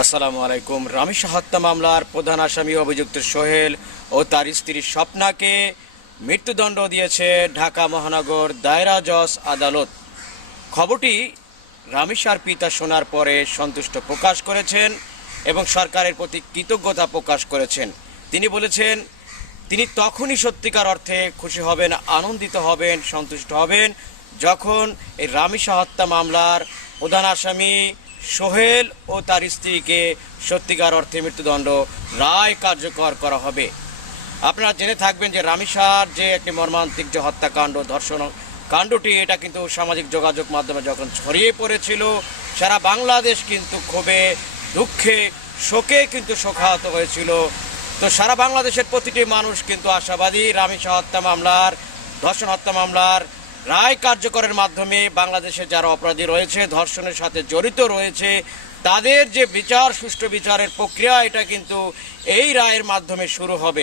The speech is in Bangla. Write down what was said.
আসসালামু আলাইকুম। রামিসা হত্যা মামলার প্রধান আসামি অভিযুক্ত সোহেল ও তার স্ত্রী স্বপ্নাকে মৃত্যুদণ্ড দিয়েছে ঢাকা মহানগর দায়রা জজ আদালত। খবরটি রামিসার পিতা শোনার পরে সন্তুষ্ট প্রকাশ করেছেন এবং সরকারের প্রতি কৃতজ্ঞতা প্রকাশ করেছেন। তিনি বলেছেন তিনি তখনই সত্যিকার অর্থে খুশি হবেন, আনন্দিত হবেন, সন্তুষ্ট হবেন যখন এই রামিসা হত্যা মামলার প্রধান আসামি সোহেল ও তার স্ত্রীকে সত্যিকার অর্থে মৃত্যুদণ্ড রায় কার্যকর করা হবে। আপনারা জেনে থাকবেন যে রামিসার যে একটি মর্মান্তিক যে হত্যাকাণ্ড, ধর্ষণ কাণ্ডটি, এটা কিন্তু সামাজিক যোগাযোগ মাধ্যমে যখন ছড়িয়ে পড়েছিল সারা বাংলাদেশ কিন্তু ক্ষোভে, দুঃখে, শোকে কিন্তু শোকাহত হয়েছিল। তো সারা বাংলাদেশের প্রতিটি মানুষ কিন্তু আশাবাদী রামিসা হত্যা মামলার, ধর্ষণ হত্যা মামলার রায় কার্যকরের মাধ্যমে বাংলাদেশে যারা অপরাধী রয়েছে, ধর্ষণের সাথে জড়িত রয়েছে, তাদের যে বিচার, সুষ্ঠু বিচারের প্রক্রিয়া, এটা কিন্তু এই রায়ের মাধ্যমে শুরু হবে।